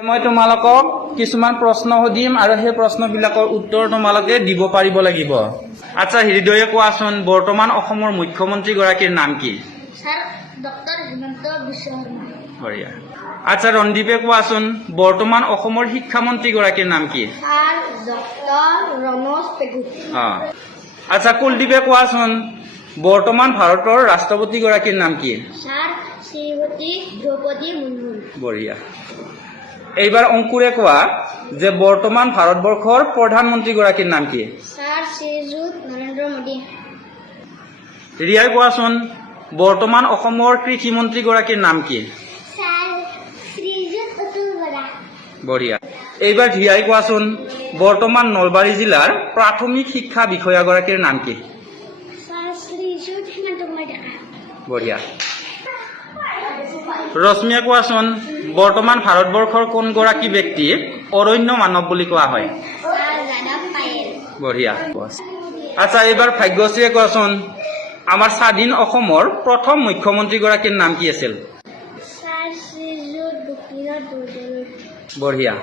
মই তোমালোকক কিছুমান প্ৰশ্ন সুধিম আৰু সেই প্ৰশ্নবিলাকৰ উত্তৰ তোমালোকে দিব পাৰিব লাগিব। আচ্ছা হৃদয়ে কোৱাচোন বৰ্তমান অসমৰ মুখ্যমন্ত্ৰী গৰাকীৰ নাম কি? Sir doctor Himanta Biswa Sarma. বঢ়িয়া। আচ্ছা ৰণদীপে কোৱাচোন বৰ্তমান অসমৰ শিক্ষামন্ত্ৰী গৰাকীৰ নাম কি? Sir doctor Ramesh Pegu. আচ্ছা কুলদীপে কোৱাচোন বৰ্তমান ভাৰতৰ ৰাষ্ট্ৰপতি গৰাকীৰ নাম কি? স্যাৰ শ্ৰীমতী দ্ৰৌপদী মুৰ্মু। বঢ়িয়া। এইবাৰ অংকুৰে কোৱা যে বৰ্তমান ভাৰতবৰ্ষৰ প্ৰধানমন্ত্ৰী গৰাকীৰ নাম কি? স্যাৰ শ্ৰীযুত নৰেন্দ্ৰ মোদী। ৰিয়াই কোৱাচোন বৰ্তমান অসমৰ কৃষিমন্ত্ৰী গৰাকীৰ নাম কি? স্যাৰ শ্ৰীযুত অতুল বৰা। বঢ়িয়া। এইবাৰ ধিয়াই কোৱাচোন বৰ্তমান নলবাৰী জিলাৰ প্ৰাথমিক শিক্ষা বিষয়াগৰাকীৰ নাম কি? স্যাৰ শ্ৰীযুত হিমন্ত কুমাৰ ডেকা। বঢ়িয়া। ৰশ্মিয়ে কোৱাচোন বৰ্তমান ভাৰতবৰ্ষৰ কোনগৰাকী ব্যক্তিক অৰণ্য মানৱ বুলি কোৱা হয়? স্যাৰ যাদৱ পায়েল। বঢ়িয়া। আচ্ছা এইবাৰ ভাগ্যশ্ৰীয়ে কোৱাচোন আমাৰ স্বাধীন অসমৰ প্ৰথম মুখ্যমন্ত্ৰীগৰাকীৰ নাম কি আছিল? স্যাৰ শ্ৰীযুত গোপীনাথ বৰদলৈ। বঢ়িয়া।